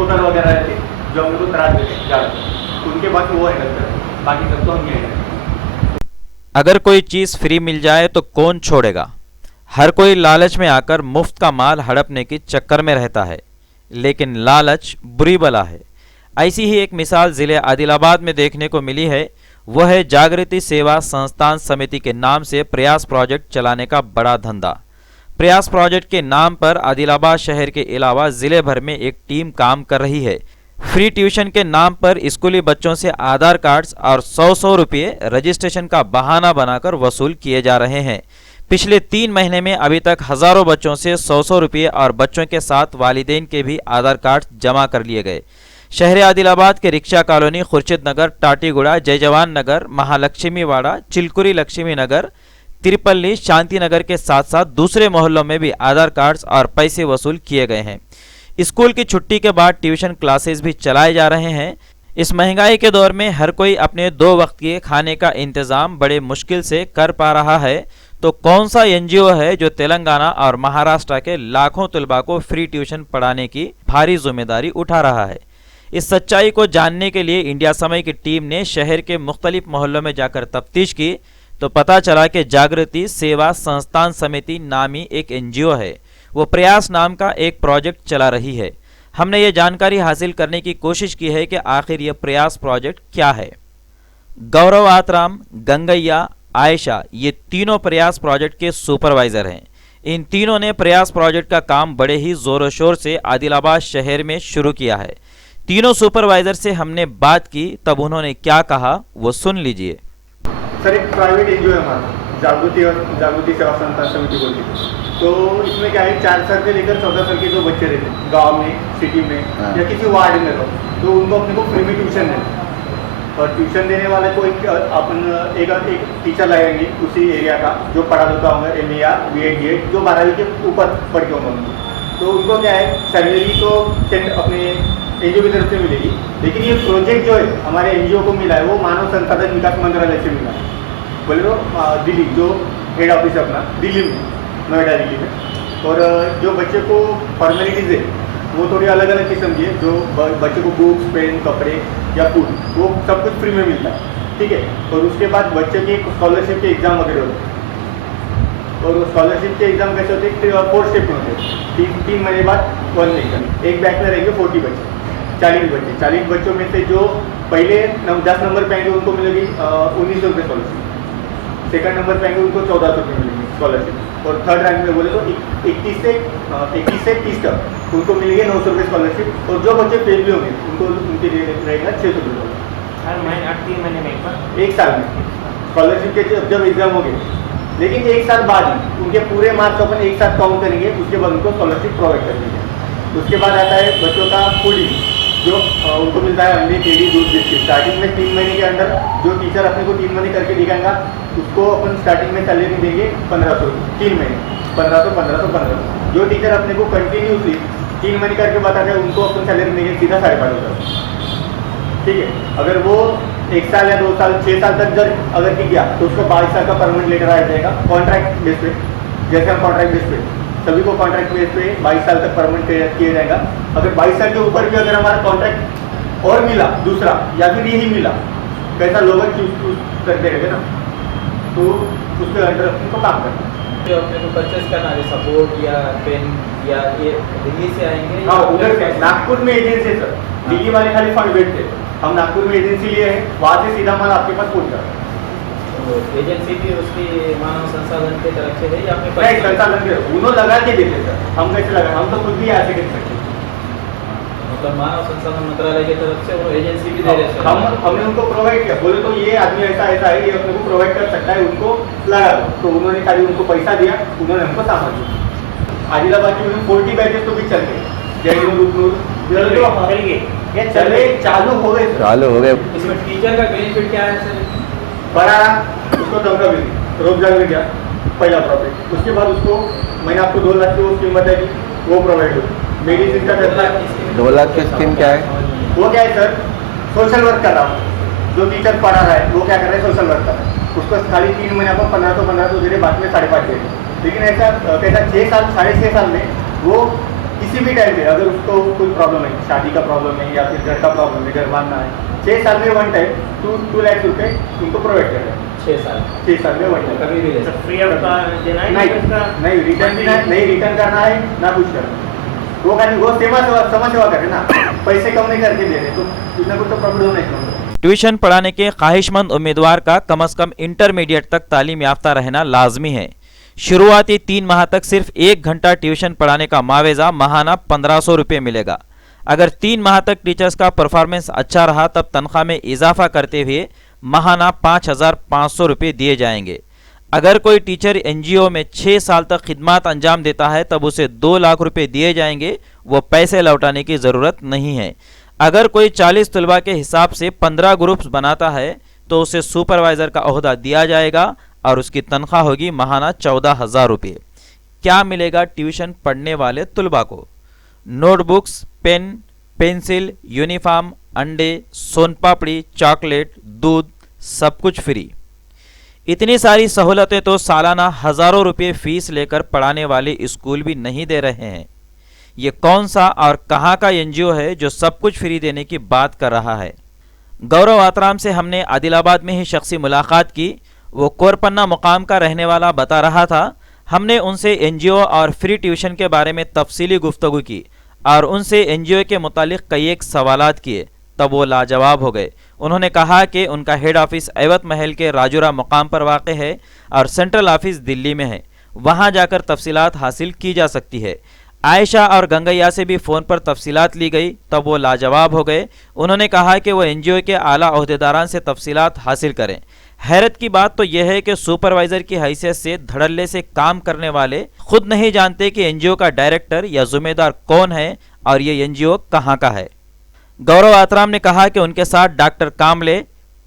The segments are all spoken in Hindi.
रिपोर्टर वगैरह रहते जो हम लोग को त्रास देते ज़्यादा, उनके बाद वो हैंडल करते, बाकी सब तो हम ही हैंडल। अगर कोई चीज़ फ्री मिल जाए तो कौन छोड़ेगा। हर कोई लालच में आकर मुफ्त का माल हड़पने के चक्कर में रहता है, लेकिन लालच बुरी बला है। ऐसी ही एक मिसाल ज़िले आदिलाबाद में देखने को मिली है। वह है जागृति सेवा संस्थान समिति के नाम से प्रयास प्रोजेक्ट चलाने का बड़ा धंधा। प्रयास प्रोजेक्ट के नाम पर आदिलाबाद शहर के अलावा ज़िले भर में एक टीम काम कर रही है। फ्री ट्यूशन के नाम पर स्कूली बच्चों से आधार कार्ड्स और 100 रुपये रजिस्ट्रेशन का बहाना बनाकर वसूल किए जा रहे हैं। पिछले 3 महीने में अभी तक हज़ारों बच्चों से 100 रुपये और बच्चों के साथ वालिदैन के भी आधार कार्ड जमा कर लिए गए। शहर आदिलाबाद के रिक्शा कॉलोनी, खुर्शीद नगर, टाटीगुड़ा, जय जवान नगर, महालक्ष्मी वाड़ा, चिलकुरी लक्ष्मी नगर, तिरपल्ली, शांति नगर के साथ साथ दूसरे मोहल्लों में भी आधार कार्ड्स और पैसे वसूल किए गए हैं। स्कूल की छुट्टी के बाद ट्यूशन क्लासेस भी चलाए जा रहे हैं। इस महंगाई के दौर में हर कोई अपने 2 वक्त के खाने का इंतज़ाम बड़े मुश्किल से कर पा रहा है, तो कौन सा एनजीओ है जो तेलंगाना और महाराष्ट्र के लाखों तलबा को फ्री ट्यूशन पढ़ाने की भारी जिम्मेदारी उठा रहा है। इस सच्चाई को जानने के लिए इंडिया समय की टीम ने शहर के मुख्तलिफ मोहल्लों में जाकर तफ्तीश की तो पता चला कि जागृति सेवा संस्थान समिति नामी एक एनजीओ है। वो प्रयास नाम का एक प्रोजेक्ट चला रही है। हमने ये जानकारी हासिल करने की कोशिश की है कि आखिर ये प्रयास प्रोजेक्ट क्या है। गौरव आतराम, गंगैया, आयशा ये तीनों प्रयास प्रोजेक्ट के सुपरवाइजर हैं। इन तीनों ने प्रयास प्रोजेक्ट का काम बड़े ही जोरों शोर से आदिलाबाद शहर में शुरू किया है। तीनों सुपरवाइजर से हमने बात की, तब उन्होंने क्या कहा वो सुन लीजिए। सर, एक प्राइवेट एनजीओ है हमारा, जागृति सेवा संस्थान समिति बोलती है। तो इसमें क्या है, 4 साल से लेकर 14 साल के जो बच्चे रहते हैं गांव में, सिटी में या किसी वार्ड में, तो उनको अपने को फ्री में ट्यूशन देते हैं। और ट्यूशन देने वाले को एक टीचर लगाएंगे उसी एरिया का, जो पढ़ा देता होंगे MA या BEd DEd, जो 12वीं के ऊपर पढ़ के होंगे। तो उनको क्या है, सैलरी तो अपने एनजीओ की तरफ से मिलेगी, लेकिन ये प्रोजेक्ट जो है हमारे एनजीओ को मिला है वो मानव संसाधन विकास मंत्रालय से मिला है। बोले तो दिल्ली, जो हेड ऑफिस है अपना दिल्ली में, नोएडा दिल्ली में। और जो बच्चे को फॉर्मेलिटीज़ है वो थोड़ी अलग अलग किस्म की है। जो बच्चे को बुक्स, पेन, कपड़े या फूड, वो सब कुछ फ्री में मिलता है, ठीक है। और उसके बाद बच्चे की स्कॉलरशिप के एग्ज़ाम वगैरह होते हैं। और स्कॉलरशिप के एग्ज़ाम कैसे होते हैं, 4 स्टेप में होते हैं। 3 महीने बाद 1 एग्जाम, एक बैच में रहेंगे 40 बच्चे, 40 बच्चे। 40 बच्चों में से जो पहले 10 नंबर पे आएंगे उनको मिलेगी 1900 रुपये स्कॉलरशिप। सेकंड नंबर पे आएंगे उनको 1400 रुपये मिलेगी स्कॉलरशिप। और थर्ड रैंक में बोले तो 21 से 30 तक उनको मिलेगी 900 रुपये स्कॉलरशिप। और जो बच्चे फेल भी होंगे उनको उनके लिए रहेगा 600 रुपये। हर महीने 3 महीने में एक बार, 1 साल में स्कॉलरशिप के जब एग्जाम हो गए, लेकिन 1 साल बाद ही उनके पूरे मार्क्स अपन एक साथ काउंट करेंगे, उसके बाद उनको स्कॉलरशिप प्रोवाइड कर देंगे। उसके बाद आता है बच्चों का फूडिंग, जो उनको मिलता है अंडे, केली, दूध, बिस्किट। स्टार्टिंग में 3 महीने के अंदर जो टीचर अपने को 3 महीने करके दिखाएगा उसको अपन स्टार्टिंग में सैलरी देंगे 1500, 3 महीने 1500। जो टीचर अपने को कंटिन्यूसली 3 महीने करके बताते हैं उनको अपन सैलरी देंगे सीधा 5,500, ठीक है। अगर वो 1 साल या 2 साल 6 साल तक अगर की गया तो उसको 22 साल का परमानेंट लेटर आ जाएगा कॉन्ट्रैक्ट बेस पे। जैसे हम कॉन्ट्रैक्ट बेस पे सभी को कॉन्ट्रैक्ट बेस पे 22 साल तक परमानेंट किया जाएगा। अगर 22 साल के ऊपर भी अगर हमारा कॉन्ट्रैक्ट और मिला दूसरा या फिर यही मिला, कैसा लोग चूज करते रहेंगे ना, तो उसके अंडर अपने को काम करना जो अपने को परचेस करना है, सपोर्ट या पेन या ये दिल्ली से आएंगे। हाँ, उधर से नागपुर में एजेंसी है सर। दिल्ली वाले खाली फंड भेजते, हम नागपुर में एजेंसी लिए हैं, वहाँ से सीधा माल आपके पास पहुँच जाता है। तो एजेंसी भी उसकी मानव संसाधन की तरफ से है या अपने नहीं, संसाधन के उन्होंने लगा के देते सर, हम कैसे लगा, हम तो खुद भी ऐसे कर सकते। मतलब मानव संसाधन मंत्रालय की तरफ से वो एजेंसी भी दे रहे हैं। हमने उनको प्रोवाइड किया, बोले तो ये आदमी ऐसा है, ये अपने को प्रोवाइड कर सकता है, उनको लगा दो। तो उन्होंने खाली उनको पैसा दिया, उन्होंने हमको सामान दिया। आदिलाबाद में 40 बैचेस तो भी चल गए, चले चालू हो गए। इसमें टीचर का बेनिफिट क्या है सर? बड़ा उसको धमका भी दी, रोजगार मिल गया, पहला प्रॉफिट। उसके बाद उसको मैंने आपको 2 लाख की वो स्कीम बताई, वो प्रोवाइड हुई। मेडिसिन का 10 लाख। 2 लाख की स्कीम क्या है? वो क्या है सर, सोशल वर्क कर रहा हूँ। जो टीचर पढ़ा रहा है वो क्या कर रहा है, सोशल वर्क कर रहा है। उसको खाली 3 महीने पर 1500 दे रहे, बाद में 5.5 दे रहे। लेकिन ऐसा कैसा 6 साल 6.5 साल में वो किसी भी टाइम पे अगर उसको कोई प्रॉब्लम है, शादी का प्रॉब्लम है या फिर घर का प्रॉब्लम है, घर बांधना है, 6 साल में वन टाइम 2 लाख रुपए उनको प्रोवाइड कर रहे हैं। 6 साल 6 साल में वन टाइम कभी भी ले सकते फ्री ऑफ देना है नहीं रिटर्न भी नहीं रिटर्न करना है ना कुछ करना है। वो खाली वो समाज सेवा करे ना, पैसे कम नहीं करके दे रहे, तो कुछ ना कुछ तो प्रॉफिट होना चाहिए। ट्यूशन पढ़ाने के ख्वाहिशमंद उम्मीदवार का कम से कम इंटरमीडिएट तक तालीम याफ्ता रहना लाजमी है। शुरुआती 3 माह तक सिर्फ 1 घंटा ट्यूशन पढ़ाने का मावेजा माहाना 1500 रुपये मिलेगा। अगर 3 माह तक टीचर्स का परफॉर्मेंस अच्छा रहा तब तनख्वाह में इजाफा करते हुए माहाना 5500 रुपये दिए जाएंगे। अगर कोई टीचर एनजीओ में 6 साल तक खिदमत अंजाम देता है तब उसे 2 लाख रुपये दिए जाएंगे, वो पैसे लौटाने की ज़रूरत नहीं है। अगर कोई 40 तलबा के हिसाब से 15 ग्रुप्स बनाता है तो उसे सुपरवाइज़र का ओहदा दिया जाएगा और उसकी तनख्वाह होगी माहाना 14,000 रुपये। क्या मिलेगा ट्यूशन पढ़ने वाले तलबा को? नोटबुक्स, पेन, पेंसिल, यूनिफॉर्म, अंडे, सोन पापड़ी, चॉकलेट, दूध, सब कुछ फ्री। इतनी सारी सहूलतें तो सालाना हज़ारों रुपये फीस लेकर पढ़ाने वाले स्कूल भी नहीं दे रहे हैं। ये कौन सा और कहाँ का एनजीओ है जो सब कुछ फ्री देने की बात कर रहा है? गौरव आतराम से हमने आदिलाबाद में ही शख्सी मुलाकात की। वो कोरपन्ना मुकाम का रहने वाला बता रहा था। हमने उनसे एनजीओ और फ्री ट्यूशन के बारे में तफसीली गुफ्तगू की और उनसे एनजीओ के मुतालिक कई एक सवालात किए, तब वो लाजवाब हो गए। उन्होंने कहा कि उनका हेड ऑफिस ऐवत महल के राजुरा मुकाम पर वाक़ है और सेंट्रल ऑफिस दिल्ली में है। वहाँ जाकर तफसीलात हासिल की जा सकती है। आयशा और गंगैया से भी फ़ोन पर तफसीलात ली गई, तब वो लाजवाब हो गए। उन्होंने कहा कि वो एनजीओ के आला अहदेदारान से तफसीलात हासिल करें। हैरत की बात तो यह है कि सुपरवाइज़र की हैसियत से धड़ल्ले से काम करने वाले खुद नहीं जानते कि एनजीओ का डायरेक्टर या ज़िम्मेदार कौन है और ये एनजीओ कहाँ का है। गौरव आतराम ने कहा कि उनके साथ डॉक्टर कामले,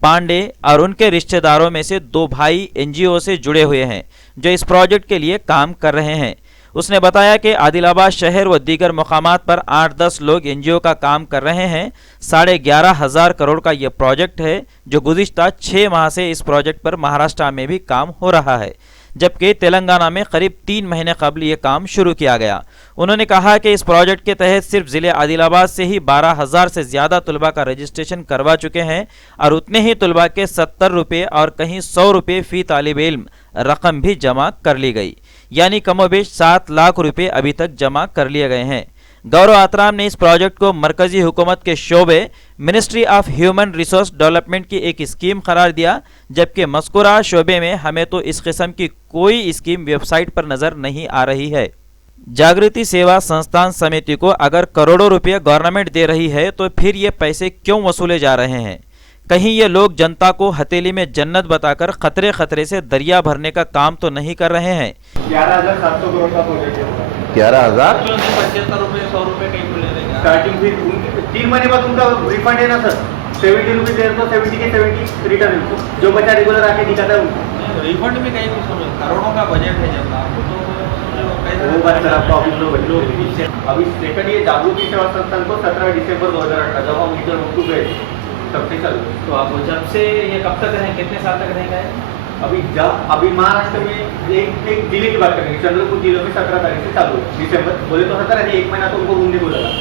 पांडे और उनके रिश्तेदारों में से 2 भाई एनजीओ से जुड़े हुए हैं जो इस प्रोजेक्ट के लिए काम कर रहे हैं। उसने बताया कि आदिलाबाद शहर व दीगर मकामात पर 8-10 लोग एनजीओ का काम कर रहे हैं। 11,500 करोड़ का यह प्रोजेक्ट है जो गुज़िश्ता 6 माह से इस प्रोजेक्ट पर महाराष्ट्र में भी काम हो रहा है, जबकि तेलंगाना में करीब 3 महीने कबल ये काम शुरू किया गया। उन्होंने कहा कि इस प्रोजेक्ट के तहत सिर्फ ज़िले आदिलाबाद से ही 12,000 से ज़्यादा तलबा का रजिस्ट्रेशन करवा चुके हैं और उतने ही तलबा के 70 रुपये और कहीं 100 रुपये फ़ी तालिब इल्म रकम भी जमा कर ली गई, यानी कमोबेश 7 लाख रुपये अभी तक जमा कर लिए गए हैं। गौरव आतराम ने इस प्रोजेक्ट को मरकजी हुकूमत के शोबे ministry of human resource development की एक स्कीम करार दिया, जबकि मज़कूरा शोबे में हमें तो इस किस्म की कोई स्कीम वेबसाइट पर नज़र नहीं आ रही है। जागृति सेवा संस्थान समिति को अगर करोड़ों रुपये गवर्नमेंट दे रही है तो फिर ये पैसे क्यों वसूले जा रहे हैं? कहीं ये लोग जनता को हथेली में जन्नत बताकर खतरे खतरे से दरिया भरने का काम तो नहीं कर रहे हैं? 11,700 करोड़ का प्रोजेक्ट है। 11,000 75 रुपये 100 रुपये कहीं को ले लेंगे। स्टार्टिंग फिर 3 महीने बाद उनका रिफंड है ना सर, 70 रुपीज़ दे तो 70 के 70 रिटर्न उनको, जो बच्चा रेगुलर आके दिखाता है उनको। रिफंड में कहीं कुछ समझ, करोड़ों का बजट है जब आपको तो वो बात सर आपका ऑफिस में बच्चे अभी सेकंड ये जागृति सेवा संस्थान को 17 दिसंबर 2018 जब हम इधर उनको गए तब से चालू। तो आप जब से ये कब तक रहेंगे, कितने साल तक रहेंगे? अभी महाराष्ट्र में एक जिले की बात करेंगे, चंद्रपुर जिले में 17 तारीख से चालू है दिसंबर, बोले तो 17 है, 1 महीना तो उनको घूमने बोला था।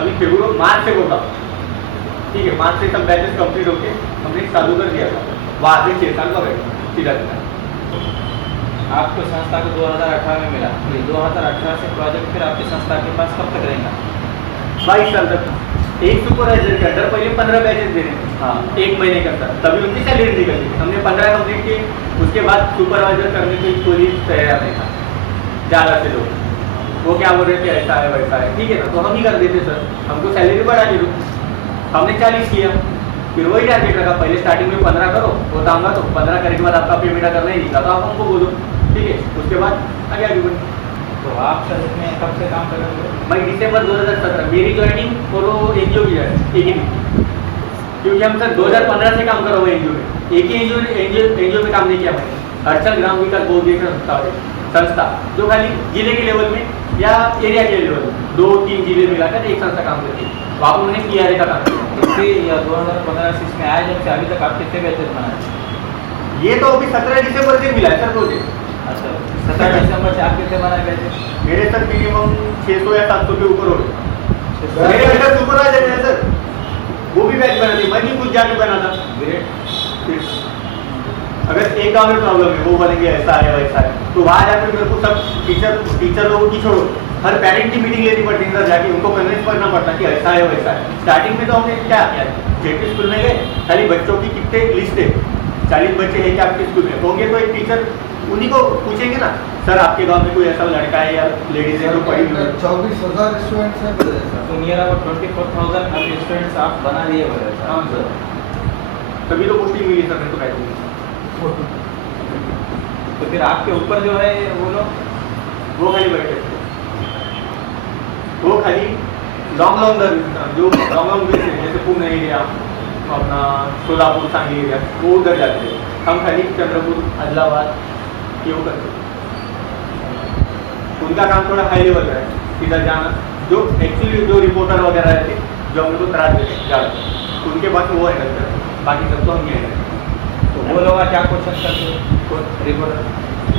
अभी फेब्रुआरी मार्च से बोला, ठीक है, मार्च से सब बैचेस कंप्लीट होके हमने चालू कर दिया था। वहाँ से 6 साल का बैठा सीधा सीधा। आपको संस्था को 2018 में मिला, 2018 से प्रोजेक्ट फिर आपकी संस्था के पास कब तक रहेगा? 22 साल तक। एक सुपरवाइजर के अंदर पहले 15 बैचेस दे रहे थे, हाँ 1 महीने के अंदर, तभी उनकी सैलरी निकली। हमने 15 कंप्लीट किए, उसके बाद सुपरवाइजर करने के कोई तैयार नहीं था ज़्यादा से लोग। वो क्या बोल रहे थे ऐसा है वैसा है, ठीक है ना, तो हम ही कर देते सर, हमको सैलरी बढ़ा के दो। हमने 40 किया, फिर वही टारगेट रखा, पहले स्टार्टिंग में 15 करो, वो दाऊंगा तो 15 करने के बाद आपका पेमेंट अगर नहीं निकला तो आप हमको बोलो, ठीक है, उसके बाद आगे आगे बढ़े। तो आप सर इसमें कब से काम कर रहे हो? मैं दिसंबर 2017 मेरी ज्वाइनिंग और वो एनजीओ की है एक ही दिन, क्योंकि हम सर 2015 से काम कर रहा हूँ एनजीओ में। एक ही एनजीओ में काम नहीं किया मैंने। हर्षल ग्राम विकास बोर्ड संस्था जो खाली जिले के लेवल में या एरिया के लेवल में 2-3 जिले मिलाकर एक संस्था काम करती है। वहाँ पर उन्होंने PRA का काम किया। इससे या 2015 से इसमें आया जब से अभी तक आप कितने बैचेस बनाए? ये तो अभी 17 दिसंबर से मिला है सर प्रोजेक्ट। अच्छा, 17 दिसंबर से आप कितने बनाए गए थे? मेरे सर मिनिमम 600 या 700 के ऊपर हो गए। मेरे अंडर सुपरवाइजर है सर, वो भी बैच बनाती, मैं भी खुद जाके बनाता। ग्रेट। अगर एक गाँव में प्रॉब्लम है, वो बोलेंगे ऐसा है वैसा है, तो वहाँ जाकर मेरे को सब टीचर लोगों की छोड़ो, हर पेरेंट की मीटिंग लेनी पड़ती है सर, जाके उनको कन्विंस करना पड़ता कि ऐसा है वैसा है। स्टार्टिंग में तो हमने क्या किया, जेपी स्कूल में गए, खाली बच्चों की कितने लिस्ट है, 40 बच्चे हैं क्या आपके स्कूल में होंगे, तो एक टीचर उन्हीं को पूछेंगे ना, सर आपके गांव में कोई ऐसा लड़का है या लेडीज है जो पढ़ी हुई है? 24,000 स्टूडेंट्स हैं बोले सर। तो नियर अबाउट 24,000 अभी स्टूडेंट्स आप बना दिए बोले सर। हाँ सर, तभी तो पोस्टिंग मिली सर, मैं तो कहती तो फिर आपके ऊपर जो है वो लोग वो खाली बैठे थे, वो खाली लॉन्ग जो लॉन्ग बेस है, जैसे पुणे एरिया, अपना सोलापुर सांगली एरिया, वो उधर जाते थे। हम खाली चंद्रपुर आदिलाबाद ये वो करते थे। उनका काम थोड़ा हाई लेवल का है, सीधा जाना, जो एक्चुअली जो रिपोर्टर वगैरह रहते, जो हम लोग को त्रास देते जाते, उनके पास वो हैंडल करते, बाकी सब तो हम ही हैंडल। तो वो लोग क्या क्वेश्चन करते हैं रिपोर्टर?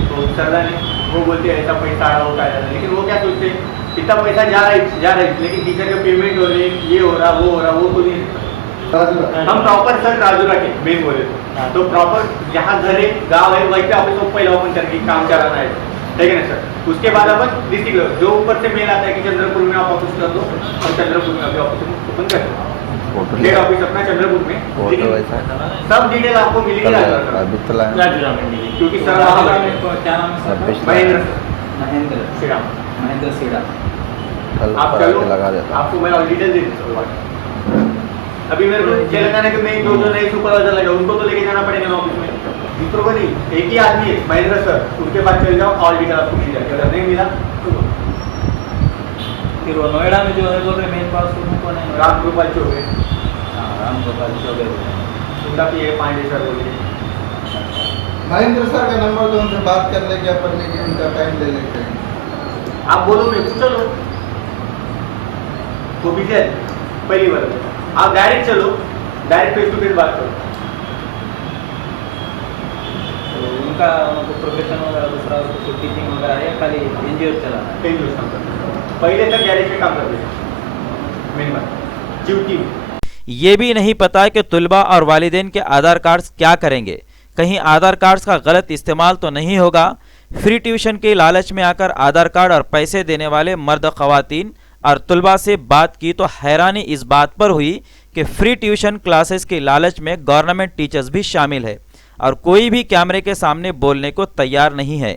तो सर ने वो बोलते हैं ऐसा पैसा आ रहा होता है, लेकिन वो क्या सोचते हैं, इतना पैसा जा रहा है, लेकिन टीचर का पेमेंट हो रही, ये हो रहा, वो तो नहीं है। हम प्रॉपर सर राजूरा के मेन बोले तो प्रॉपर जहाँ घर है, गाँव है, वहीं पे ऑफिस को पहले ओपन करके काम चलाना है, ठीक है ना सर। उसके बाद अपन डिस्ट्रिक्ट लेवल, जो ऊपर से मेल आता है कि चंद्रपुर में आप ऑफिस कर दो, हम चंद्रपुर में अभी ऑफिस ओपन कर दो, हेड ऑफिस अपना चंद्रपुर में, लेकिन सब डिटेल आपको मिलेगी राजूरा में, क्योंकि सर वहाँ क्या नाम है सर? महेंद्र महेंद्र श्रीराम, महेंद्र सीडा। आप चलो, आपको मैं और डिटेल दे दूँ। अभी मेरे को तेलंगाना के में जो नए सुपरवाइजर लगे, उनको तो लेके जाना पड़ेगा ना ऑफिस में, दूसरों को नहीं, एक ही आदमी है महेंद्र सर, उनके पास चल जाओ, ऑल डिटेल आपको मिल जाएगी, अगर नहीं मिला तो फिर वो नोएडा में जो है बोल रहे मेन पास कौन है? राम गोपाल चौबे, हाँ, राम गोपाल चौबे। उनका भी है पांडे सर बोलिए। महेंद्र सर का नंबर तो उनसे बात कर लेंगे अपन, लेकिन उनका टाइम ले लेते हैं। आप बोलो मैं पूछ लो, वो भी है पहली बार, आप डायरेक्ट चलो, डायरेक्ट फेस टू फेस बात करो। तो उनका प्रोफेशन वगैरह दूसरा कुछ टीचिंग वगैरह है या खाली एनजीओ चलाना है? कहीं यूज काम करते हैं, पहले तक गैरेज में काम करते थे, मेन बात ड्यूटी। ये भी नहीं पता कि तुलबा और वालिदैन के आधार कार्ड्स क्या करेंगे, कहीं आधार कार्ड्स का गलत इस्तेमाल तो नहीं होगा। फ्री ट्यूशन के लालच में आकर आधार कार्ड और पैसे देने वाले मर्द ख़वातीन और तुलबा से बात की तो हैरानी इस बात पर हुई कि फ्री ट्यूशन क्लासेस के लालच में गवर्नमेंट टीचर्स भी शामिल है और कोई भी कैमरे के सामने बोलने को तैयार नहीं है।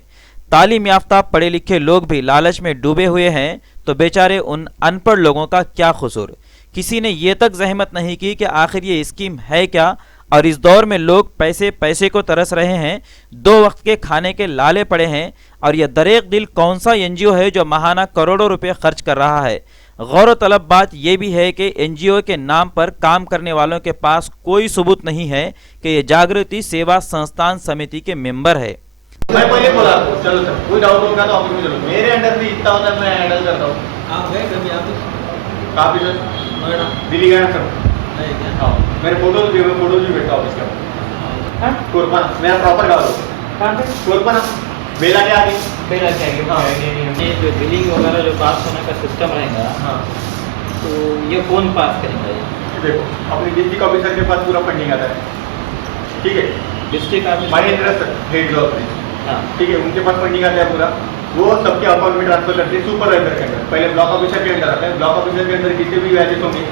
तालीम याफ्ता पढ़े लिखे लोग भी लालच में डूबे हुए हैं, तो बेचारे उन अनपढ़ लोगों का क्या कसूर। किसी ने ये तक जहमत नहीं की कि आखिर ये स्कीम है क्या, और इस दौर में लोग पैसे को तरस रहे हैं, 2 वक्त के खाने के लाले पड़े हैं, और यह दरेक दिल कौन सा एनजीओ है जो महाना करोड़ों रुपए खर्च कर रहा है। गौर तलब बात यह भी है कि एनजीओ के नाम पर काम करने वालों के पास कोई सबूत नहीं है कि ये जागृति सेवा संस्थान समिति के मेंबर है। मैं पहले बोला आपको, चलो सर कोई डाउट होगा तो ऑफिस में चलो, मेरे अंडर भी इतना होता है, मैं हैंडल करता हूँ। आप गए कभी ऑफिस? काफी सर, नोएडा दिल्ली गया सर, नहीं क्या? हाँ मेरे फोटोज भी भेजता ऑफिस का। कोरपना मेरा प्रॉपर गाँव है, कहाँ पे? कोरपना बेला के आगे। बेला के आगे। हाँ। ये जो बिलिंग वगैरह जो पास होने का सिस्टम रहेगा, हाँ तो ये कौन पास करेगा? ये देखो अपनी डिस्ट्रिक्ट ऑफिसर के पास पूरा फंडिंग आता है, ठीक है, district office. Mahendra sir head जो अपने, हाँ, ठीक है, उनके पास फंडिंग आता है पूरा, वो सबके अकाउंट में ट्रांसफर करते हैं सुपरवाइजर के अंदर। पहले ब्लॉक ऑफिसर के अंदर आता है, ब्लॉक ऑफिसर के अंदर जितने भी बैचेस होंगे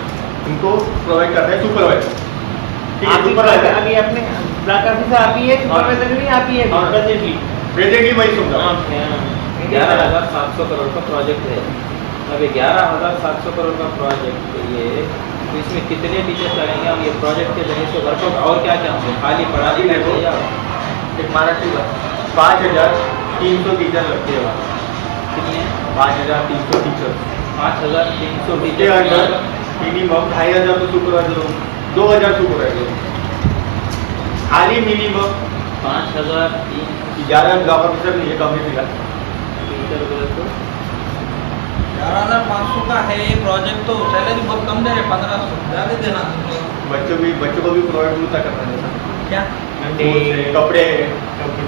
उनको प्रोवाइड करता है सुपरवाइजर, ठीक है। सुपरवाइजर अभी अपने ब्लॉक ऑफिसर आप ही है, सुपरवाइजर भी आप ही है, हाँ। प्रेजेंटली वही सुनता हूँ। 11,700 करोड़ का प्रोजेक्ट है। अभी 11,700 करोड़ का प्रोजेक्ट ये, तो इसमें कितने टीचर्स लगेंगे और ये प्रोजेक्ट के जरिए से वर्कआउट और क्या क्या होंगे? खाली पढ़ाई देखो, या एक महाराष्ट्र का 5,300 टीचर लगते हैं, कितने? 5,300 टीचर, 5,300 उसके अंदर टीचर। मिनिमम 2,500 तो सुपरवाइजर हो, 2,000 सुपरवाइजर हो, खाली मिनिमम 5,300 11 ब्लॉक ऑफिसर नहीं है, कम ही मिला। टीचर बोले तो 11,500 का है ये प्रोजेक्ट, तो सैलरी बहुत कम दे रहे, 1,500 ज़्यादा देना। बच्चों को भी प्रोवाइड होता करना है। क्या कपड़े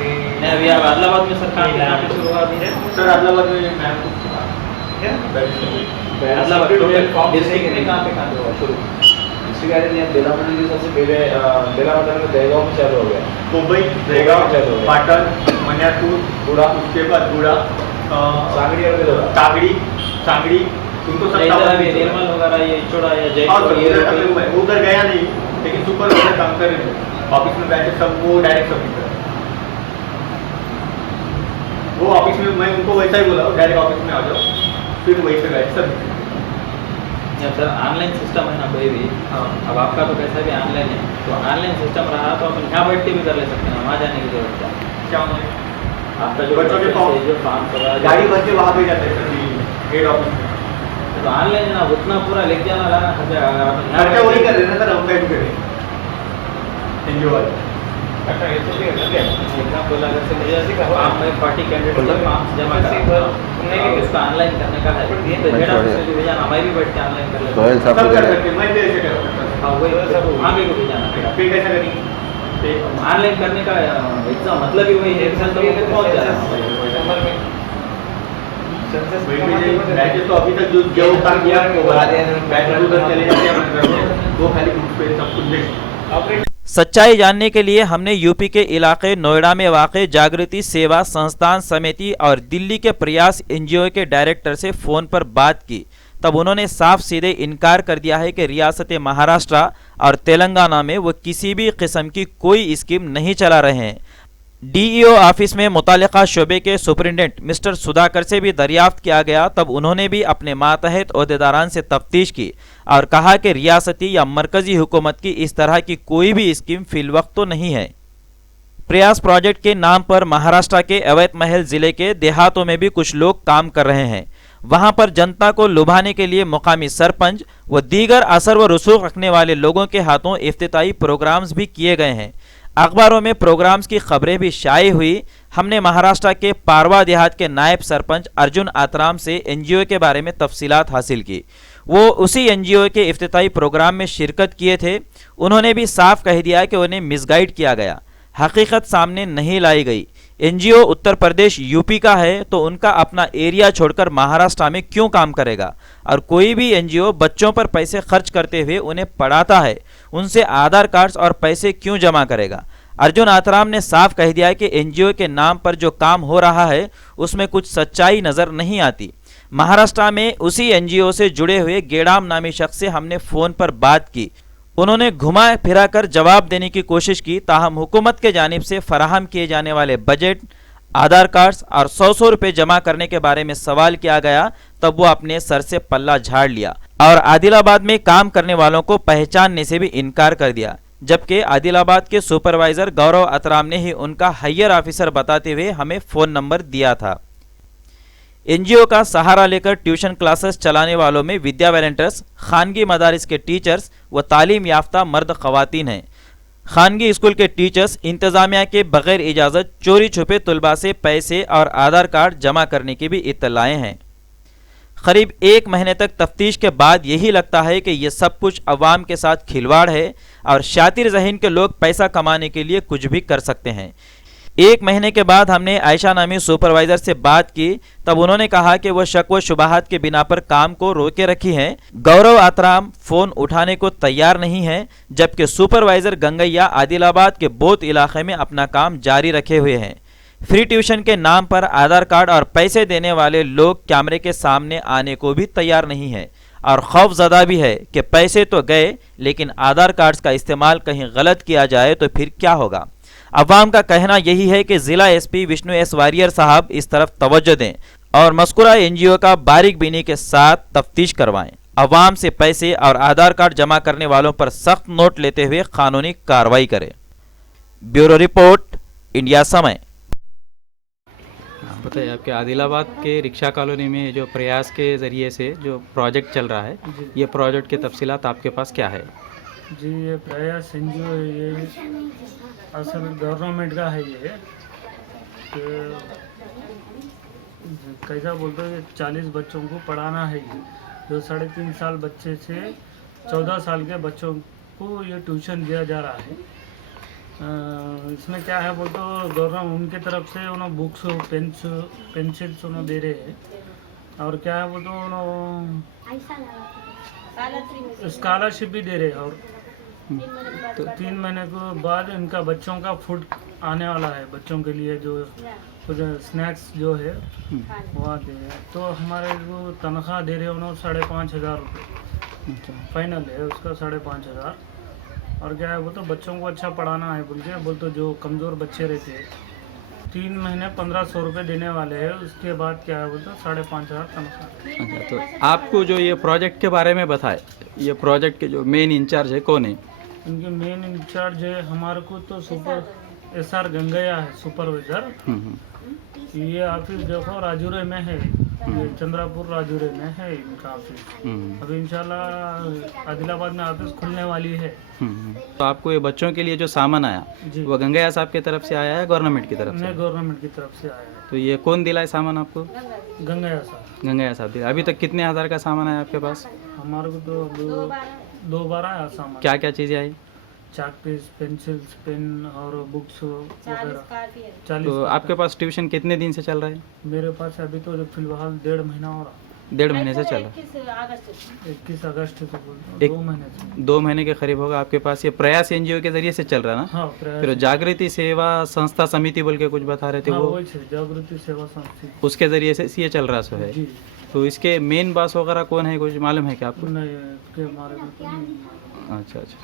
नहीं अभी आप आदिलाबाद में सर काम यहाँ पे शुरू हुआ अभी है सर आदिलाबाद में मैं आदिलाबाद डिस्ट्रिक्ट में कहाँ पे हुआ शुरू बेलामध्ये दहेगाव में चालू हो गया मुंबई बेळगाव पाटण मण्यापूर गुड़ा उसके बाद गुड़ा सांगड़ी और बेलोरा कागड़ी सांगड़ी तुमको सब इधर अभी निर्मल वगैरह ये चोड़ा या और जयपुर ये उधर हुआ है। उधर गया नहीं लेकिन सुपरवाइजर काम कर रहे थे ऑफिस में बैठे सब वो डायरेक्ट सब निकल वो ऑफिस में मैं उनको वैसा ही बोला डायरेक्ट ऑफिस में आ जाओ फिर वही से गए सब या सर ऑनलाइन सिस्टम है ना कोई भी अब आपका तो पैसा भी ऑनलाइन है तो ऑनलाइन सिस्टम रहा तो अपन यहाँ बैठ के भी कर ले सकते हैं वहाँ जाने की जरूरत क्या है? क्या होंगे आपका जो बच्चों के process है, जो फॉर्म गाड़ी भर के वहाँ पे जाते हैं सर हेड ऑफिस में तो ऑनलाइन है ना उतना पूरा लेके जाना लाना खर्चा अगर अपन यहाँ खर्चा वही बैठ कर रहे हैं ना सर हम क्या करें एनजीओ वाले एग्जाम्पल अगर से ले जाते फॉर्म में 40 कैंडिडेट का फॉर्म जमा करा उसका ऑनलाइन करने का है तो हेड ऑफिस में भी भेजाना हमें भी बैठ के ऑनलाइन कर लेते सोहेल सब साहब कर सकते हैं मैं भी ऐसे कर सकता हूँ हाँ वही वहाँ भी भेजाना फिर कैसा करेंगे ऑनलाइन करने का एग्जाम मतलब ही वही है एग्जाम तो पहुँच जाना बैठे तो अभी तक जो काम किया वो बैठे उधर चले जाते हैं वो खाली ग्रुप पे सब कुछ देखते सच्चाई जानने के लिए हमने यूपी के इलाके नोएडा में वाक़ जागृति सेवा संस्थान समिति और दिल्ली के प्रयास एनजीओ के डायरेक्टर से फ़ोन पर बात की। तब उन्होंने साफ सीधे इनकार कर दिया है कि रियासत महाराष्ट्र और तेलंगाना में वो किसी भी किस्म की कोई स्कीम नहीं चला रहे हैं। डीईओ ऑफिस में मुतालिका शोबे के सुपरिटेंडेंट मिस्टर सुधाकर से भी दरियाफ्त किया गया। तब उन्होंने भी अपने मातहत ओहदेदारान से तफ्तीश की और कहा कि रियासती या मरकजी हुकूमत की इस तरह की कोई भी स्कीम फिलवक्त तो नहीं है। प्रयास प्रोजेक्ट के नाम पर महाराष्ट्र के अवैध महल जिले के देहातों में भी कुछ लोग काम कर रहे हैं। वहां पर जनता को लुभाने के लिए मुकामी सरपंच व दीगर असर व रसूख रखने वाले लोगों के हाथों इफ्तिताई प्रोग्राम्स भी किए गए हैं। अखबारों में प्रोग्राम्स की खबरें भी शाये हुई। हमने महाराष्ट्र के पारवा देहात के नायब सरपंच अर्जुन आतराम से एनजीओ के बारे में तफसीलात हासिल की। वो उसी एनजीओ के इफ्तिताई प्रोग्राम में शिरकत किए थे। उन्होंने भी साफ कह दिया कि उन्हें मिसगाइड किया गया, हकीकत सामने नहीं लाई गई। एनजीओ उत्तर प्रदेश यूपी का है तो उनका अपना एरिया छोड़कर महाराष्ट्र में क्यों काम करेगा? और कोई भी एनजीओ बच्चों पर पैसे खर्च करते हुए उन्हें पढ़ाता है, उनसे आधार कार्ड्स और पैसे क्यों जमा करेगा? अर्जुन आतराम ने साफ कह दिया कि एनजीओ के नाम पर जो काम हो रहा है उसमें कुछ सच्चाई नजर नहीं आती। महाराष्ट्र में उसी एनजीओ से जुड़े हुए गेड़ाम नामी शख्स से हमने फोन पर बात की। उन्होंने घुमा फिरा कर जवाब देने की कोशिश की, ताहम हुकूमत के जानिब से फराहम किए जाने वाले बजट, आधार कार्ड्स और 100 रुपये जमा करने के बारे में सवाल किया गया। तब वो अपने सर से पल्ला झाड़ लिया और आदिलाबाद में काम करने वालों को पहचानने से भी इनकार कर दिया। जबकि आदिलाबाद के सुपरवाइजर गौरव अतराम ने ही उनका हायर ऑफिसर बताते हुए हमें फ़ोन नंबर दिया था। एनजीओ का सहारा लेकर ट्यूशन क्लासेस चलाने वालों में विद्या वॉलंटियर्स, खानगी मदारिस के टीचर्स व तालीम याफ्ता मर्द ख़वातीन हैं। खानगी स्कूल के टीचर्स इंतज़ामिया के बगैर इजाज़त चोरी छुपे तुलबा से पैसे और आधार कार्ड जमा करने की भी इत्तलाएँ हैं। करीब 1 महीने तक तफ्तीश के बाद यही लगता है कि यह सब कुछ अवाम के साथ खिलवाड़ है और शातिर ज़हीन के लोग पैसा कमाने के लिए कुछ भी कर सकते हैं। 1 महीने के बाद हमने आयशा नामी सुपरवाइजर से बात की। तब उन्होंने कहा कि वह शक व शुबहात के बिना पर काम को रोके रखी हैं। गौरव आतराम फ़ोन उठाने को तैयार नहीं है, जबकि सुपरवाइजर गंगैया आदिलाबाद के बोध इलाके में अपना काम जारी रखे हुए हैं। फ्री ट्यूशन के नाम पर आधार कार्ड और पैसे देने वाले लोग कैमरे के सामने आने को भी तैयार नहीं है और खौफजदा भी है कि पैसे तो गए, लेकिन आधार कार्ड्स का इस्तेमाल कहीं गलत किया जाए तो फिर क्या होगा? अवाम का कहना यही है कि जिला एसपी विष्णु एस वारियर साहब इस तरफ तवज्जो दें और मस्कुरा एनजीओ का बारीक बीनी के साथ तफ्तीश करवाएं। अवाम से पैसे और आधार कार्ड जमा करने वालों पर सख्त नोट लेते हुए कानूनी कार्रवाई करें। ब्यूरो रिपोर्ट, इंडिया समय। बताइए, आपके आदिलाबाद के रिक्शा कॉलोनी में जो प्रयास के ज़रिए से जो प्रोजेक्ट चल रहा है, ये प्रोजेक्ट की तफसीलात आपके पास क्या है? जी, ये प्रयास एनजीओ, ये असल गवर्नमेंट का है। ये कैसा बोलते हैं, 40 बच्चों को पढ़ाना है। ये जो 3.5 साल बच्चे से 14 साल के बच्चों को ये ट्यूशन दिया जा रहा है। इसमें क्या है बोल तो गवर्नमेंट उनके तरफ से उन्होंने बुक्स पेंसिल्स उन्होंने दे रहे हैं और क्या है बोल तो उन्होंने स्कॉलरशिप भी दे रहे हैं और तो 3 महीने के बाद इनका बच्चों का फूड आने वाला है बच्चों के लिए जो कुछ स्नैक्स जो है वो आते हैं तो हमारे को तनख्वाह दे रहे हैं उन्होंने 5,500 रुपये फाइनल है उसका 5,500 और क्या है वो तो बच्चों को अच्छा पढ़ाना है बोल तो जो कमज़ोर बच्चे रहते हैं 3 महीने 1,500 रुपये देने वाले हैं उसके बाद क्या है वो तो 5,500 तनख्वाह। अच्छा, तो आपको जो ये प्रोजेक्ट के बारे में बताए, ये प्रोजेक्ट के जो मेन इंचार्ज है कौन है? इनके मेन इंचार्ज है हमारे को तो SR गंगैया है सुपरवाइजर। ये ऑफिस देखो राजूरे में है, ये चंद्रापुर राजूरे में है इनका ऑफिस। अभी इंशाल्लाह आदिलाबाद में ऑफिस खुलने वाली है। तो आपको ये बच्चों के लिए जो सामान आया जी। वो गंगैया साहब की तरफ से आया है गवर्नमेंट की तरफ से? नहीं, गवर्नमेंट की तरफ से आया है। तो ये कौन दिलाए सामान आपको? गंगैया साहब। गंगैया साहब दिलाए। अभी तक कितने हज़ार का सामान आया आपके पास? हमारे को तो 2 बार आया सामान। क्या क्या चीज़ें आई? चाक पीस, पेंसिल्स, पेन और बुक्स वगैरह 40। तो आपके पास ट्यूशन कितने दिन से चल रहा है? मेरे पास अभी तो फिलहाल 1.5 महीना हो रहा। 1.5 महीने से चल रहा है। 21 अगस्त से बोलते 2 महीने से। 2 महीने के करीब होगा आपके पास। ये प्रयास NGO के जरिए से चल रहा है ना? हाँ, प्रयास। फिर जागृति सेवा संस्था समिति बोल के कुछ बता रहे थे हाँ, वो वही से जागृति सेवा संस्था। उसके जरिए से ये चल रहा सो है। जी। तो इसके मेन बॉस वगैरह कौन है कुछ मालूम है क्या आपको? नहीं, इसके बारे में तो नहीं। अच्छा अच्छा।